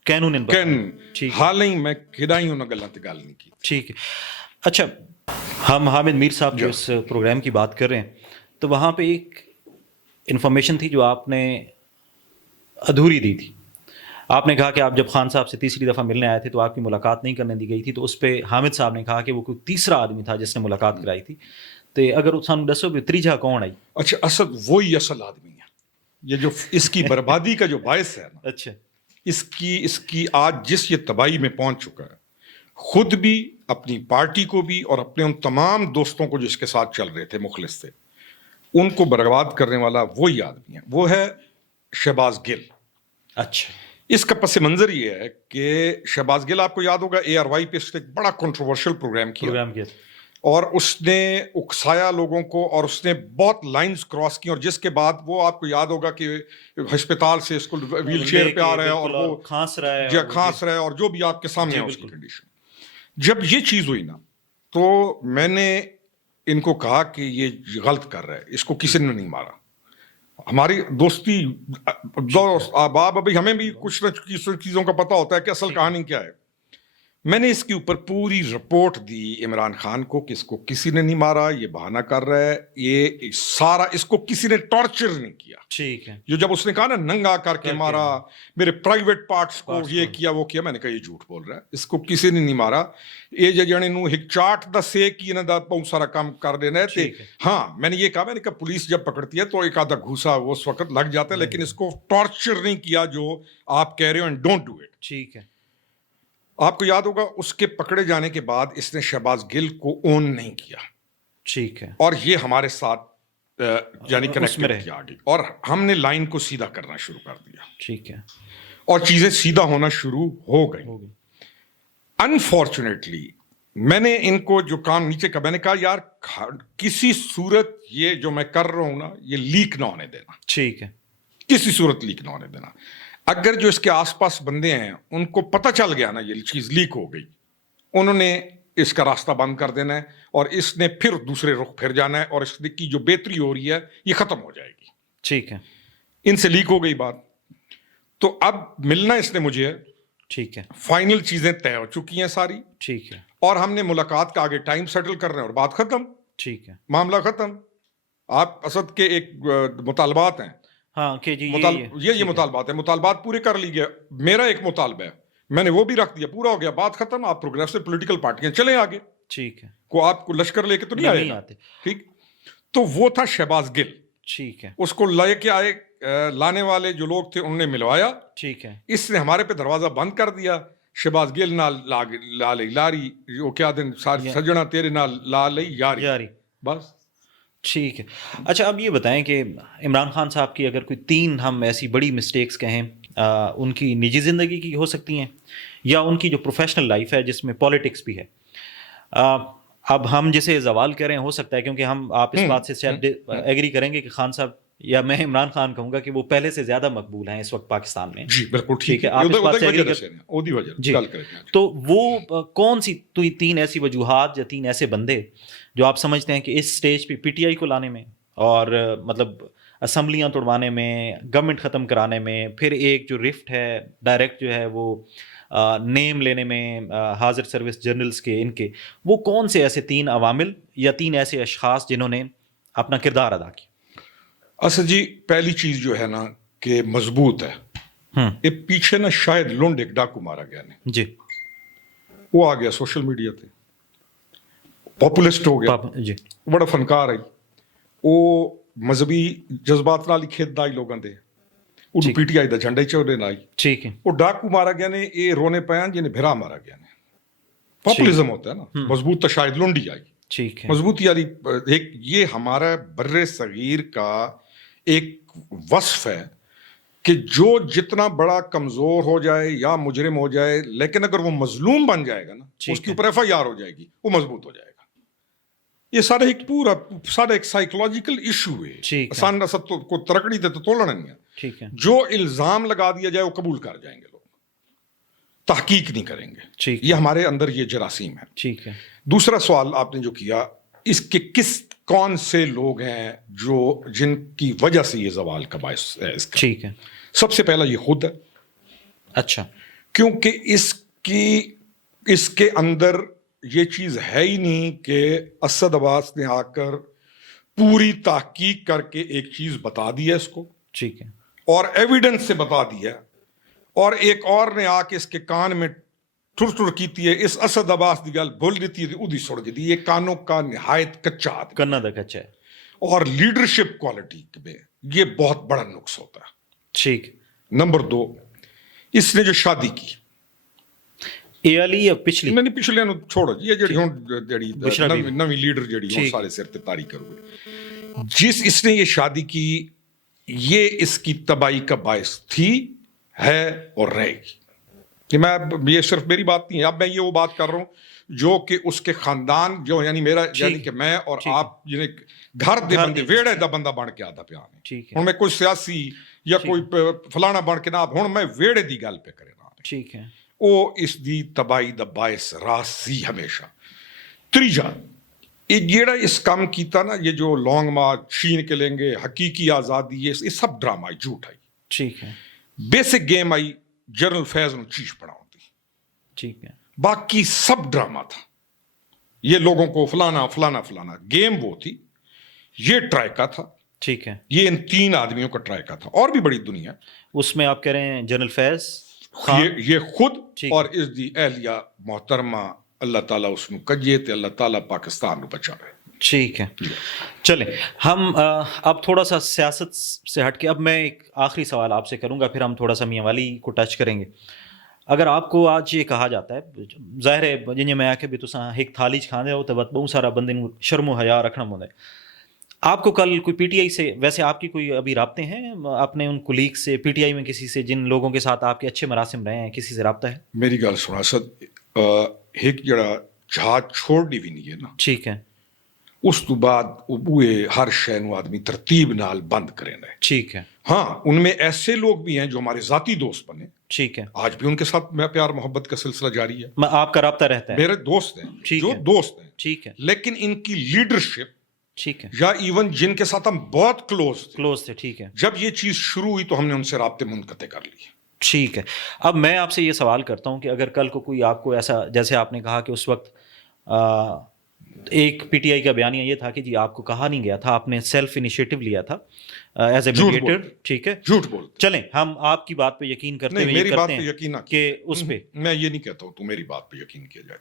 قانون کین حال ہی میں کدائی انہوں گلوں تے گل نہیں کی. ٹھیک ہے. اچھا ہم حامد میر صاحب جو اس پروگرام کی بات کر رہے ہیں تو وہاں پہ ایک انفارمیشن تھی جو آپ نے ادھوری دی تھی. آپ نے کہا کہ آپ جب خان صاحب سے تیسری دفعہ ملنے آئے تھے تو آپ کی ملاقات نہیں کرنے دی گئی تھی, تو اس پہ حامد صاحب نے کہا کہ وہ کوئی تیسرا آدمی تھا جس نے ملاقات کرائی تھی. تو اگر سانو دسو بھی تیجا کون آئی؟ اچھا اسد وہی اصل آدمی ہے, یہ جو اس کی بربادی کا جو باعث ہے نا, اچھا اس کی آج جس یہ تباہی میں پہنچ چکا ہے, خود بھی اپنی پارٹی کو بھی اور اپنے ان تمام دوستوں کو جو اس کے ساتھ چل رہے تھے مخلص تھے ان کو برباد کرنے والا وہی آدمی ہے, وہ ہے شہباز گل. اچھا اس کا پس منظر یہ ہے کہ شہباز گل آپ کو یاد ہوگا ARY پہ اس نے ایک بڑا کنٹروورشل پروگرام کیا اور اس نے اکسایا لوگوں کو اور اس نے بہت لائنز کراس کی, اور جس کے بعد وہ آپ کو یاد ہوگا کہ ہسپتال سے اس کو ویل چیئر پہ آ رہا ہے اور وہ کھانس رہا ہے اور جو بھی آپ کے سامنے ہے اس کی کنڈیشن. جب یہ چیز ہوئی نا تو میں نے ان کو کہا کہ یہ غلط کر رہا ہے, اس کو کسی نے نہیں مارا. ہماری دوستی دوست احباب ابھی ہمیں بھی کچھ نہ کچھ چیزوں کا پتہ ہوتا ہے کہ اصل کہانی کیا ہے. میں نے اس کے اوپر پوری رپورٹ دی عمران خان کو کہ اس کو کسی نے نہیں مارا, یہ بہانہ کر رہا ہے, یہ سارا اس کو کسی نے ٹارچر نہیں کیا. ٹھیک ہے. جو جب اس نے کہا نا ننگا کر کے مارا, میرے پرائیویٹ پارٹس کو یہ کیا وہ کیا, میں نے کہا یہ جھوٹ بول رہا ہے, اس کو کسی نے نہیں مارا. یہ جانے نو ایک چارٹ دسے کہ انہاں دا بہت سارا کام کر دینا ہے. ہاں میں نے یہ کہا, میں نے کہا پولیس جب پکڑتی ہے تو ایک آدھا گھوسا اس وقت لگ جاتا ہے, لیکن اس کو ٹارچر نہیں کیا جو آپ کہہ رہے ہو, اینڈ ڈونٹ ڈو اٹ. ٹھیک ہے. آپ کو یاد ہوگا اس کے پکڑے جانے کے بعد اس نے شہباز گل کو اون نہیں کیا. ٹھیک ہے. اور یہ ہمارے ساتھ یعنی کنیکٹ کیا آگے, اور ہم نے لائن کو سیدھا کرنا شروع کر دیا. ٹھیک ہے. اور چیزیں سیدھا ہونا شروع ہو گئی. انفارچونیٹلی میں نے ان کو جو کام نیچے کا, میں نے کہا یار کسی صورت یہ جو میں کر رہا ہوں نا یہ لیک نہ ہونے دینا. ٹھیک ہے. کسی صورت لیک نہ ہونے دینا. اگر جو اس کے آس پاس بندے ہیں ان کو پتہ چل گیا نا یہ چیز لیک ہو گئی, انہوں نے اس کا راستہ بند کر دینا ہے اور اس نے پھر دوسرے رخ پھر جانا ہے, اور اس کی جو بہتری ہو رہی ہے یہ ختم ہو جائے گی. ٹھیک ہے. ان سے لیک ہو گئی بات, تو اب ملنا اس نے مجھے. ٹھیک ہے. فائنل چیزیں طے ہو چکی ہیں ساری. ٹھیک ہے. اور ہم نے ملاقات کا آگے ٹائم سیٹل کر رہے ہیں اور بات ختم. ٹھیک ہے. معاملہ ختم. آپ اسد کے ایک مطالبات ہیں, ہاں کہ جی یہ مطالبات ہیں, مطالبات پورے کر لی گئے. میرا ایک مطالبہ ہے, میں نے وہ بھی رکھ دیا, پورا ہو گیا, بات ختم. آپ پروگریسو پولیٹیکل پارٹیاں چلیں آگے. ٹھیک ہے. کو آپ کو لشکر لے کے تو نہیں آتے. ٹھیک. تو وہ تھا شہباز گل. ٹھیک ہے. اس کو لے کے آئے, لانے والے جو لوگ تھے انہوں نے ملوایا. ٹھیک ہے. اس نے ہمارے پہ دروازہ بند کر دیا. شہباز گل نال لال لاری جو کیا دن سجنا تیرے نال لال یاری بس. ٹھیک ہے. اچھا اب یہ بتائیں کہ عمران خان صاحب کی اگر کوئی 3 ہم ایسی بڑی مسٹیکس کہیں, ان کی نجی زندگی کی ہو سکتی ہیں یا ان کی جو پروفیشنل لائف ہے جس میں پالیٹکس بھی ہے. اب ہم جسے زوال کر رہے ہیں ہو سکتا ہے کیونکہ ہم آپ اس بات سے شاید ایگری کریں گے کہ خان صاحب, یا میں عمران خان کہوں گا کہ وہ پہلے سے زیادہ مقبول ہیں اس وقت پاکستان میں. جی بالکل ٹھیک ہے. جی تو وہ کون سی 3 ایسی وجوہات یا 3 ایسے بندے جو آپ سمجھتے ہیں کہ اس سٹیج پہ PTI کو لانے میں اور مطلب اسمبلیاں توڑوانے میں, گورنمنٹ ختم کرانے میں, پھر ایک جو رفٹ ہے ڈائریکٹ جو ہے وہ نیم لینے میں حاضر سروس جرنلز کے, ان کے وہ کون سے ایسے 3 عوامل یا 3 ایسے اشخاص جنہوں نے اپنا کردار ادا کیا؟ اصل جی پہلی چیز جو ہے نا کہ مضبوط ہے. یہ پیچھے نا شاید لونڈ ایک ڈاکو مارا گیا نے, جی وہ آ گیا سوشل میڈیا تے, پاپولسٹ ہو گیا, جی بڑا فنکار آئی, وہ مذہبی جذبات نال کھیت دائی لوگوں دے, وہ PTI دا جھنڈا چوڑے نہ آئی. ٹھیک ہے. وہ ڈاکو مارا گیا نے, یہ رونے پہ جنہیں بھرا مارا گیا نے. پاپولزم ہوتا ہے نا, مضبوط تو شاید لونڈی آئی. ٹھیک ہے. مضبوطی والی ایک یہ ہمارا بر صغیر کا ایک وصف ہے کہ جو جتنا بڑا کمزور ہو جائے یا مجرم ہو جائے, لیکن اگر وہ مظلوم بن جائے گا نا, اس کے اوپر FIR ہو جائے گی, وہ مضبوط ہو جائے گا. یہ سارا ایک پورا سارا ایک سائیکولوجیکل ایشو ہے. آسان رسد کو ترکڑی دے تو توڑنا نہیں ہے. ٹھیک ہے. جو الزام لگا دیا جائے وہ قبول کر جائیں گے لوگ, تحقیق نہیں کریں گے. یہ ہمارے اندر یہ جراثیم ہے. ٹھیک ہے. دوسرا سوال آپ نے جو کیا, اس کے کون سے لوگ ہیں جن کی وجہ سے یہ زوال کا باعث ہے اس کا. ٹھیک ہے. سب سے پہلا یہ خود ہے. اچھا. کیونکہ اس کے اندر یہ چیز ہے ہی نہیں کہ اسد عباس نے آ کر پوری تحقیق کر کے ایک چیز بتا دی ہے اس کو، ٹھیک ہے، اور ایویڈنس سے بتا دی ہے، اور ایک اور نے آ کے اس کے کان میں ٹر ٹر کیتی ہے، اس اسد عباس دی گل بول دیتی ہے ادھی سڑ دی، یہ کانوں کا نہایت کچا آدمی، کرنا دا کچا ہے، اور لیڈرشپ کوالٹی میں یہ بہت بڑا نقص ہوتا ہے۔ ٹھیک۔ نمبر 2، اس نے جو شادی کی، اے علی یا پچھلی؟ نہیں پچھلے نو چھوڑو، یہ جڑی ہن نویں لیڈر جڑی ہن سارے سر تے تاری کرو، جس اس نے یہ شادی کی، یہ اس کی تباہی کا باعث تھی، ہے اور رہے گی۔ کہ میں یہ صرف میری بات نہیں ہے، اب میں یہ وہ بات کر رہا ہوں جو کہ اس کے خاندان جو یعنی میرا یعنی کہ میں اور آپ جنہیں گھر دے بندے ویڑے دا بندہ بن کے آدھا پیا نے، ہن میں کوئی سیاسی یا کوئی فلانا بن کے نہ، ہن میں ویڑے دی گل پہ کرے نا، ٹھیک ہے، وہ اس دی تباہی دا باعث راس سی ہمیشہ۔ تیجا، یہ جیڑا اس کام کیتا نا، یہ جو لانگ مارچ چھین کے لیں گے، حقیقی آزادی، یہ سب ڈرامہ آئی، جھوٹ آئی، ٹھیک ہے، بیسک گیم آئی جنرل فیض نو چیز پڑھاؤں تھی، ٹھیک ہے، باقی سب ڈرامہ تھا، یہ لوگوں کو فلانا فلانا فلانا، گیم وہ تھی، یہ ٹرائکا تھا، ٹھیک ہے، یہ ان 3 آدمیوں کا ٹرائکا تھا، اور بھی بڑی دنیا، اس میں آپ کہہ رہے ہیں جنرل فیض، یہ خود اور اس دی اہلیہ محترمہ، اللہ تعالیٰ اس نو کجے تے اللہ تعالیٰ پاکستان نو بچاوے۔ ٹھیک ہے، چلیں ہم اب تھوڑا سا سیاست سے ہٹ کے، اب میں ایک آخری سوال آپ سے کروں گا، پھر ہم تھوڑا سا میاں والی کو ٹچ کریں گے۔ اگر آپ کو آج یہ کہا جاتا ہے، ظاہر ہے جنہیں میں آکے بھی تساں ایک تھالی کھاندے ہو تو بہت سارا بندے نوں شرم و حیا رکھنا پوندا ہے، آپ کو کل کوئی پی ٹی آئی سے، ویسے آپ کی کوئی ابھی رابطے ہیں اپنے ان کولیگ سے پی ٹی آئی میں، کسی سے جن لوگوں کے ساتھ آپ کے اچھے مراسم رہے ہیں، کسی سے رابطہ ہے؟ میری گل سنا سد، ایک جڑا جہاز چھوڑنی بھی نہیں ہے نا، ٹھیک ہے، اس تو بعد اوے ہر شے نو آدمی ترتیب نال بند کرے نا، ٹھیک ہے، ہاں ان میں ایسے لوگ بھی ہیں جو ہمارے ذاتی دوست بنے، ٹھیک ہے، آج بھی ان کے ساتھ میں پیار محبت کا سلسلہ جاری ہے، آپ کا رابطہ رہتا ہے، میرے دوست ہیں جو دوست ہیں، ٹھیک ہے، لیکن ان کی لیڈرشپ، ٹھیک ہے، یا ایون جن کے ساتھ ہم بہت کلوز تھے، ٹھیک ہے، جب یہ چیز شروع ہوئی تو ہم نے ان سے رابطے منقطع کر لیے۔ ٹھیک ہے، اب میں آپ سے یہ سوال کرتا ہوں کہ اگر کل کو کوئی آپ کو ایسا، جیسے آپ نے کہا کہ اس وقت ایک پی ٹی آئی کا بیانیہ یہ تھا کہ جی آپ کو کہا نہیں گیا تھا، آپ نے سیلف انیشیٹو لیا تھا ایز اے میڈیٹر، ٹھیک ہے، جھوٹ بولتے، چلیں ہم آپ کی بات پہ یقین کرتے ہوئے میری بات پہ یقین کہ اس پہ میں یہ نہیں کہتا ہوں تو میری بات پہ یقین کیا جائے،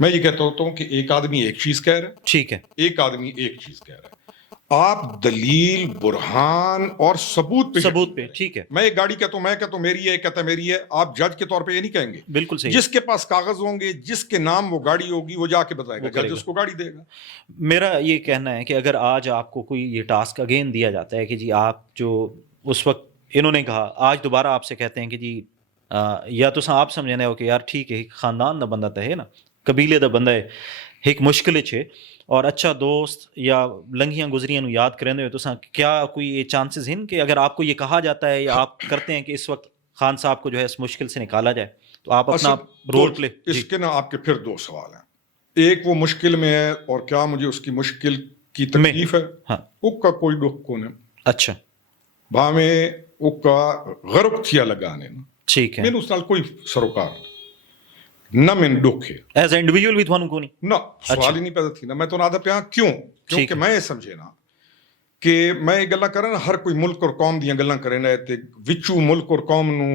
میں یہ کہتا ہوتا ہوں کہ ایک آدمی ایک چیز کہہ رہا ہے، ٹھیک ہے، ایک آدمی ایک چیز کہہ رہا ہے، آپ دلیل، برہان اور ثبوت پہ، ٹھیک ہے، میں ایک گاڑی کہتا ہوں، میں کہتا ہوں میری ہے، کہتا ہے میری ہے، آپ جج کے طور پہ یہ نہیں کہیں گے، بالکل صحیح، جس کے پاس کاغذ ہوں گے، جس کے نام وہ گاڑی ہوگی، وہ جا کے بتائے گا، جج اس کو گاڑی دے گا۔ میرا یہ کہنا ہے کہ اگر آج آپ کو کوئی یہ ٹاسک اگین دیا جاتا ہے کہ جی آپ جو اس وقت انہوں نے کہا، آج دوبارہ آپ سے کہتے ہیں کہ جی یا تو آپ سمجھنے ہو کہ یار ٹھیک ہے، ایک خاندان دا بندہ ہے نا، قبیلے دا بندہ ہے، ایک مشکل ہے اور اچھا دوست یا لنگھیاں گزریاں نو یاد کریں ہوئے، تو کیا کوئی یہ چانسز ہیں کہ اگر آپ کو یہ کہا جاتا ہے یا آپ کرتے ہیں کہ اس وقت خان صاحب کو جو ہے اس مشکل سے نکالا جائے، تو آپ اپنا رول پلے؟ اس کے نا آپ کے پھر 2 سوال ہیں، ایک وہ مشکل میں ہے اور کیا مجھے اس کی مشکل کی تکلیف ہے، اس کا کوئی دکھ کو نہیں، اچھا بھاویں اس کا غرق تھیا لگانے نا، ٹھیک ہے، میں اس نال کوئی سروکار نہ میں دکھ ہے ایز اے انڈیویجول بھی تھانوں کو نہیں، نہ سوال ہی نہیں پیدا تھی نا، میں تو نہ پیا کیوں، کیونکہ میں یہ سمجھے نا کہ میں یہ گلاں کرا نا، ہر کوئی ملک اور قوم دیاں گلاں کرے نا، تے وچوں ملک اور قوم نو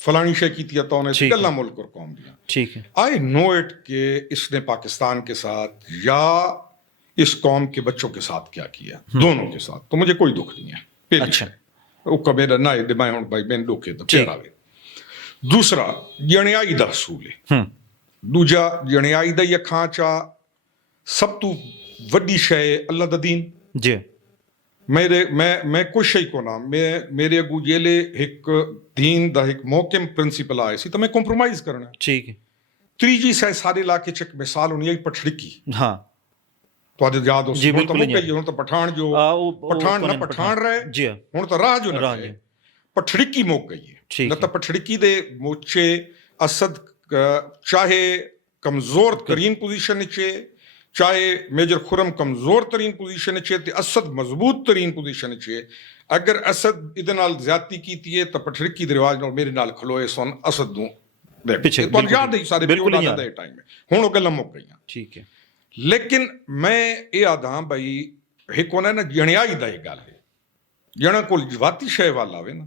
فلانی شے کیتی ہے تو نے گلاں ملک اور قوم دیاں، ٹھیک ہے، آئی نو اٹ کہ اس نے پاکستان کے ساتھ یا اس قوم کے بچوں کے ساتھ کیا کیا، دونوں کے ساتھ، تو مجھے کوئی دکھ نہیں ہے، اچھا او کا میرا نہ میں ہن بھائی میں دکھ ہے تو پھر آوے۔ دوسرا جنیائی دا رسول ہے، دوجا جنیائی دا یہ کھانچا سب تو وڈی شے اللہ دا دین، جی میں کوئی شے کو نہ میرے اگو جیلے ایک دین دا ایک موقم پرنسپل آئے سی تو میں کمپرومائز کرنا، ٹھیک ہے۔ تیجی سے سارے علاقے چ ایک مثال ہونی ہے پٹھڑکی، ہاں تو آج یاد ہو سکتا تو مکئی ہوں تو پٹھان جو پٹھان نہ پٹھان رہے ہوں تو راہ جو نہ رہے، پٹھڑکی موک گئی ہے، نہ تو پٹھڑکی دے موچے اسد چاہے کمزور ترین پوزیشن چے، چاہے میجر خرم کمزور ترین پوزیشن چے، تے اسد مضبوط ترین پوزیشن چے، اگر اسد ادھے نال زیادتی کیتی ہے تو پٹھڑکی دے رواج نال میرے نال کھلوئے سن اسد نو ਪਿੱਛੇ ਤੁਹਾਨੂੰ ਯਾਦ ਹੀ ਸਾਰੇ ਬਿਲਕੁਲ ਪਿਓ ਦਾ ਟਾਈਮ ਹੈ, ਹੁਣ ਉਹ ਗੱਲਾਂ ਮੁੱਕ ਗਈਆਂ। ਠੀਕ ਹੈ। ਲੇਕਿਨ ਮੈਂ ਇਹ ਆਦਾਂ ਬਈ ਇੱਕ ਉਹਨਾਂ ਨੇ ਜਣਿਆਈ ਦਾ ਇਹ ਗੱਲ ਹੈ, ਜਣਾ ਕੋਲ ਜਵਾਤੀ ਸ਼ੈ ਵਾਲਾ ਆਵੇ ਨਾ,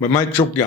ਮੈਂ ਚੁੱਕ ਗਿਆ,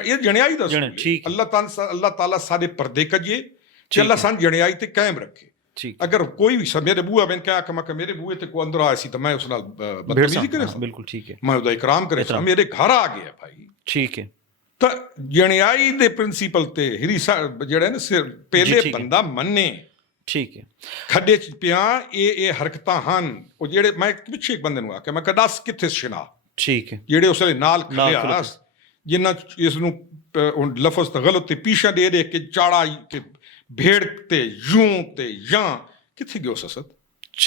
ਇਹ ਜਣਿਆਈ ਦਾ ਠੀਕ ਅੱਲਾਹ ਤਾਲਾ ਸਾਡੇ ਪਰਦੇ ਕਜੇ ਕਿ ਅੱਲਾਹ ਸਾਨੂੰ ਜਣਿਆਈ ਤੇ ਕਾਇਮ ਰੱਖੇ। ਠੀਕ, ਅਗਰ ਕੋਈ ਵੀ ਮੇਰੇ ਬੂਆ ਬੈਨ ਕਿਹਾ ਕਿ ਮੈਂ ਮੇਰੇ ਬੂਏ ਤੇ ਕੋ ਅੰਦਰ ਆਇਆ ਸੀ ਤਾਂ ਮੈਂ ਉਸ ਨਾਲ ਬਦਤਮੀਜ਼ੀ ਕਰੇ ਸਾਂ, ਬਿਲਕੁਲ ਠੀਕ ਹੈ, ਮੈਂ ਉਹਦਾ ਇਕਰਾਮ ਕਰੇ ਸਾਂ, ਮੇਰੇ ਘਰ ਆ ਗਿਆ ਭਾਈ। ਠੀਕ ਹੈ, ਤਾਂ ਜਣਿਆਈ ਦੇ ਪ੍ਰਿੰਸੀਪਲ ਤੇ ਹਿਰੀਸਾ ਜਿਹੜਾ ਨਾ ਸਿਰ ਪਹਿਲੇ ਬੰਦਾ ਮੰਨੇ, ਠੀਕ ਹੈ, ਖੱਡੇ ਚ ਪਿਆ ਇਹ ਹਰਕਤਾਂ ਹਨ ਉਹ ਜਿਹੜੇ ਮੈਂ ਪਿੱਛੇ ਇੱਕ ਬੰਦੇ ਨੂੰ ਆਖਿਆ ਮੈਂ ਕਿਹਾ ਦੱਸ ਕਿੱਥੇ ਸ਼ਨਾ, ਠੀਕ ਹੈ, ਜਿਹੜੇ ਉਸ ਵੇਲੇ ਨਾਲ ਖੜਿਆ ਜਿਨ੍ਹਾਂ ਇਸ ਨੂੰ ਲਫ਼ਜ਼ ਤਾਂ ਗਲਤ ਤੇ ਪੀਛਾ ਦੇ ਕੇ ਚਾੜਾ ਤੇ ਭੇੜ ਤੇ ਯੂੰ ਤੇ ਜਾਂ ਕਿੱਥੇ ਗਿਓ ਸਸਤ।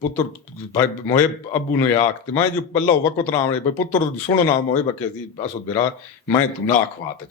ਪੁੱਤਰ ਭਾਈ ਮੋਏ ਅੱਬੂ ਨੂੰ ਆਖ ਤੇ ਮੈਂ ਜੋ ਅੱਲਾਹ ਵਕਤ ਰਾਮ ਬਈ ਪੁੱਤਰ ਦੀ ਸੁਣੋ ਨਾ ਮੋਏ ਬਕੇ ਸੀ ਅਸਦ ਬਿਰਾ ਮੈਂ ਤੂੰ ਨਾ ਆਖਵਾ ਤੇ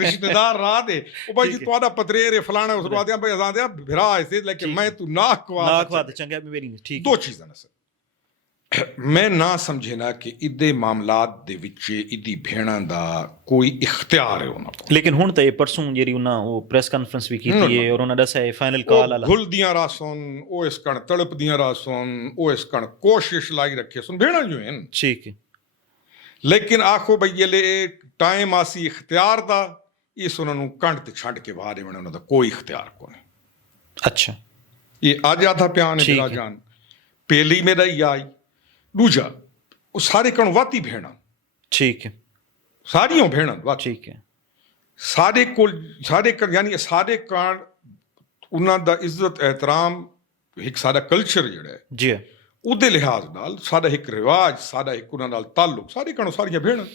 ਰਿਸ਼ਤੇਦਾਰ ਰਾਹ ਦੇ ਉਹ ਭਾਈ ਜੀ ਤੁਹਾਡਾ ਪਤਰੇਰ ਫਲਾਣਾ ਉਸ ਬਾਅਦ ਬਈ ਅਜ਼ਾਂ ਦੇ ਬਿਰਾ ਐਸੇ ਲੇਕਿਨ ਮੈਂ ਤੂੰ ਨਾ ਆਖਵਾ ਤੇ ਚੰਗਾ ਮੇਰੀ ਠੀਕ ਦੋ ਚੀਜ਼ਾਂ ਨੇ ਸਰ ਮੈਂ ਨਾ ਸਮਝੇ ਨਾ ਕਿ ਇਹਦੇ ਮਾਮਲਾਤ ਦੇ ਵਿੱਚ ਇਹਦੀ ਭੈਣਾਂ ਦਾ ਕੋਈ ਇਖਤਿਆਰ ਹੈ ਉਹਨਾਂ ਕੋਲ। ਲੇਕਿਨ ਹੁਣ ਤਾਂ ਇਹ ਪਰਸੋਂ ਜਿਹੜੀ ਉਹਨਾਂ ਉਹ ਪ੍ਰੈਸ ਕਾਨਫਰੰਸ ਵੀ ਕੀਤੀ ਹੈ ਔਰ ਉਹਨਾਂ ਦੱਸਿਆ ਹੈ ਫਾਈਨਲ ਕਾਲ ਵਾਲਾ ਭੁੱਲਦੀਆਂ ਰਾਸਨ ਉਹ ਇਸ ਕਣ ਤੜਪਦੀਆਂ ਰਾਸਨ ਉਹ ਇਸ ਕਣ ਕੋਸ਼ਿਸ਼ ਲਾਈ ਰੱਖੇ ਸੁਣ ਭੈਣਾਂ ਜੋ ਹਨ ਠੀਕ ਹੈ, ਲੇਕਿਨ ਆਖੋ ਬਈ ਇਹ ਟਾਈਮ ਆਸੀ ਇਖਤਿਆਰ ਦਾ ਇਸ ਉਹਨਾਂ ਨੂੰ ਕੰਢ ਤੇ ਛੱਡ ਕੇ ਬਾਹਰ ਆਉਣਾ ਉਹਨਾਂ ਦਾ ਕੋਈ ਇਖਤਿਆਰ ਕੋਈ। ਅੱਛਾ ਇਹ ਅੱਜ ਆਦਾ ਪਿਆਨ ਹੈ ਮੇਰਾ ਜਾਨ ਪਹਿਲੀ ਮੇਰਾ ਹੀ ਆਈ ਦੂਜਾ ਉਹ ਸਾਰੇ ਕਣ ਵਾਤੀ ਭੈਣਾਂ ਠੀਕ ਹੈ, ਸਾਰੀਆਂ ਭੈਣਾਂ ਵਾਤੀ ਠੀਕ ਹੈ, ਸਾਡੇ ਕੋਲ ਸਾਡੇ ਯਾਨੀ ਸਾਡੇ ਕਣ ਉਹਨਾਂ ਦਾ ਇੱਜ਼ਤ ਇਹਤਰਾਮ ਇੱਕ ਸਾਡਾ ਕਲਚਰ ਜਿਹੜਾ ਹੈ ਜੀ ਉਹਦੇ ਲਿਹਾਜ਼ ਨਾਲ ਸਾਡਾ ਇੱਕ ਰਿਵਾਜ ਸਾਡਾ ਇੱਕ ਉਹਨਾਂ ਨਾਲ ਤਾਲੁਕ ਸਾਰੇ ਕਣ ਸਾਰੀਆਂ ਭੈਣਾਂ